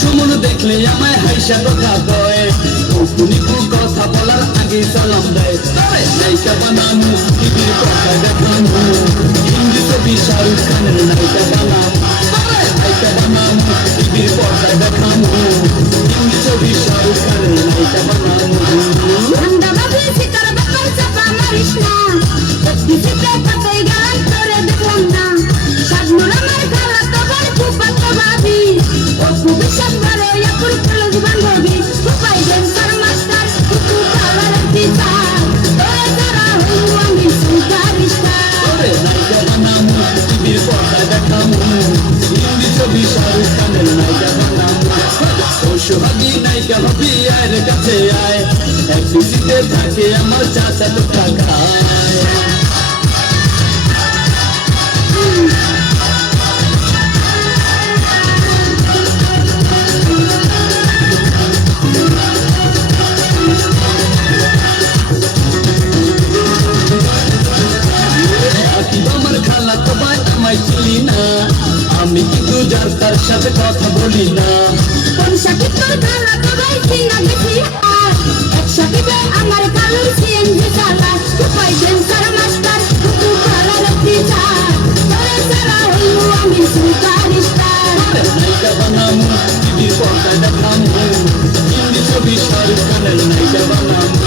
সুমন দেখলে আমায় হাইসা কথা কয়, নিকু কথা বলার আগে সালাম দেয়। নায়িকা বানামু টিভির কথা দেখামু, হিন্দি ছবি শাহরুখ খানের নায়িকা বানামু। নায়িকা বানামু টিভির কথা দেখামু, হিন্দি ছবি শাহরুখ খানের নায়িকা বানামু। সোহাগী নায়িকা হবি আয়ের কাছে আয়, এক বিচিতে থাকে আমার চাচা তো টাকায়। আমার খালা তো ভাই আমায় চিনি না, আমি কিন্তু যার তার সাথে কথা বলি না। আমার কালুর সিএনজি চালা উপায় সেন্সার মাস্টার কুকু কালার টিচার তোরে সারা হইলো আমি সুপারস্টার। নায়িকা বানামু টিভির পর্দা দেখামু, হিন্দি ছবি শাহরুখ খানের নায়িকা বানামু।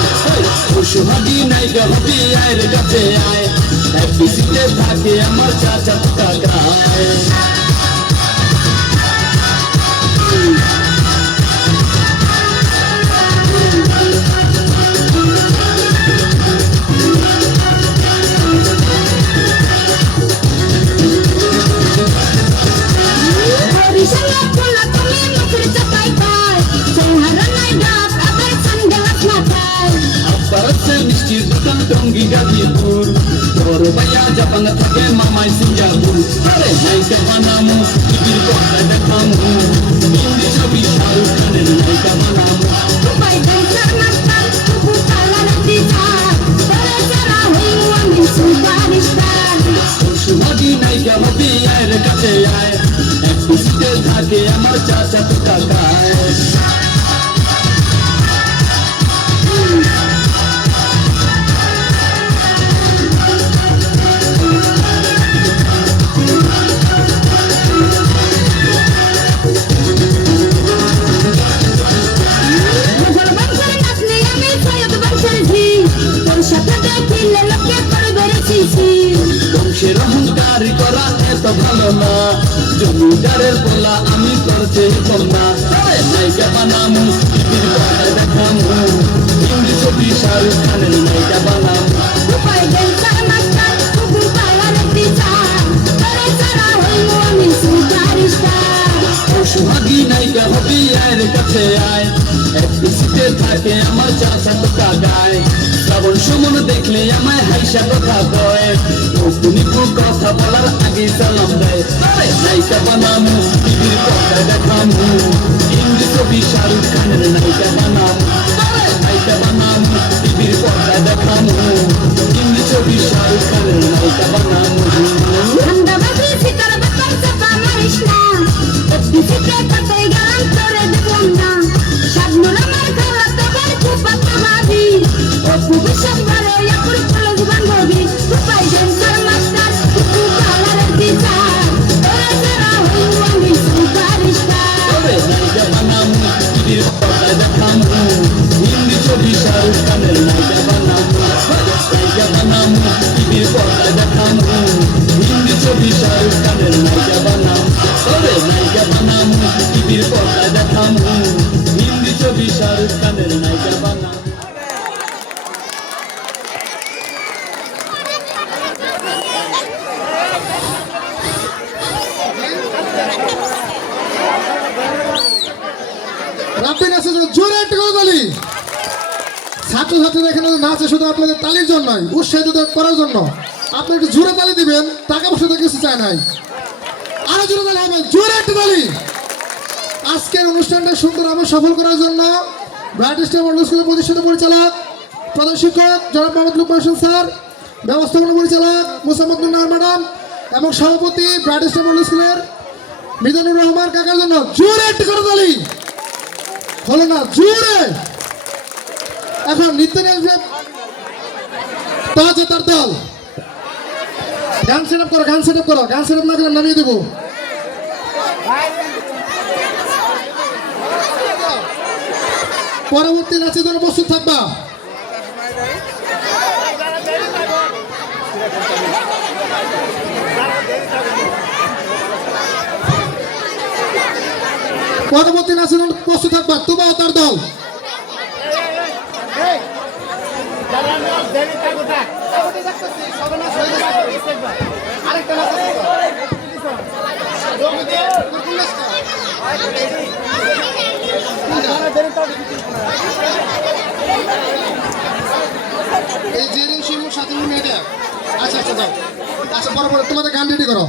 সোহাগী নায়িকা হবি আয়ের কাছে আয়, এক বিচিতে থাকে আমার চাচা তো টাকায়। মিষ্টির দোকান টঙ্গি গাজীপুর, বড় ভাইয়া জাপান থাকে মামাই সিঙ্গাপুর। নায়িকা বানামু টিভির পর্দা দেখামু, হিন্দি ছবি শাহরুখ খানের নায়িকা বানামু। সোহাগী নায়িকা হবি আয়ের কাছে আয়, এক বিচিতে থাকে আমার চাচা তো টাকায়। বংশের অহংকারী করা এত ভালো না, জমিদারের বলা আমি করতে কন্যা। নায়িকা বানামু টিভির পর্দা দেখামু, হিন্দি ছবি শাহরুখ খানের নায়িকা বানামু। সোহাগী নায়িকা হবি আয়ের কাছে আয়, এক বিচিতে থাকে আমার চাচা তো টাকায়। শ্রাবণ সুমন দেখলে আমায় হাইসা কথা কয়, নিকু কথা বলার আগে সালাম দেয়। নায়িকা বানামু টিভির পর্দা দেখামু, হিন্দি ছবি শাহরুখ খানের নায়িকা বানামু। নায়িকা বানামু টিভির পর্দা দেখামু, হিন্দি ছবি শাহরুখ খানের নায়িকা বানামু। হিন্দি ছবি শাহরুখ খানের নায়িকা বানামু। নায়িকা বানামু টিভির পর্দা দেখামু, হিন্দি ছবি শাহরুখ খানের নায়িকা বানামু। নায়িকা বানামু টিভির পর্দা দেখামু, হিন্দি ছবি শাহরুখ খানের নায়িকা বানামু। ছাত্রছাত্রীরা এখানে নাচে শুধু আপনাদের তালির জন্য নয়, উৎসাহিত করার জন্য। আপনি একটু জোরে তালি দিবেন, টাকা পয়সা তো কিছু চায় নাই। আরো জোরে তালি হবে, জোরে একটা তালি। আজকের অনুষ্ঠানটা সুন্দর আমরা সফল করার জন্য ব্রাইট স্টার মডেল স্কুলের প্রতিষ্ঠাতা পরিচালক প্রধান শিক্ষক জনাব মোহাম্মদ লুকমান হোসেন স্যার, ব্যবস্থাপনা পরিচালক মুসাম্মদ নুন্নাহার ম্যাডাম এবং সভাপতি ব্রাইট স্টার মডেল স্কুলের মিজানুর রহমান কাকার জন্য জোরে একটু করে তালি। হলো না, জোরে। এখন নৃত্য নিয়ে আসবে তাজ ও তার দল। গান সেট আপ করো, গান সেট আপ করো, গান সেট আপ না করলে নামিয়ে দেবো। পরবর্তী নাচের জন্য প্রস্তুত থাকবা। পরবর্তী নাচের জন্য প্রস্তুত থাকবা তুবা ও তার দল। এই জেরিং শিমুর সাথে মেয়েটা। আচ্ছা আচ্ছা যাও। আচ্ছা পরে তোমাদের গান রেডি করো।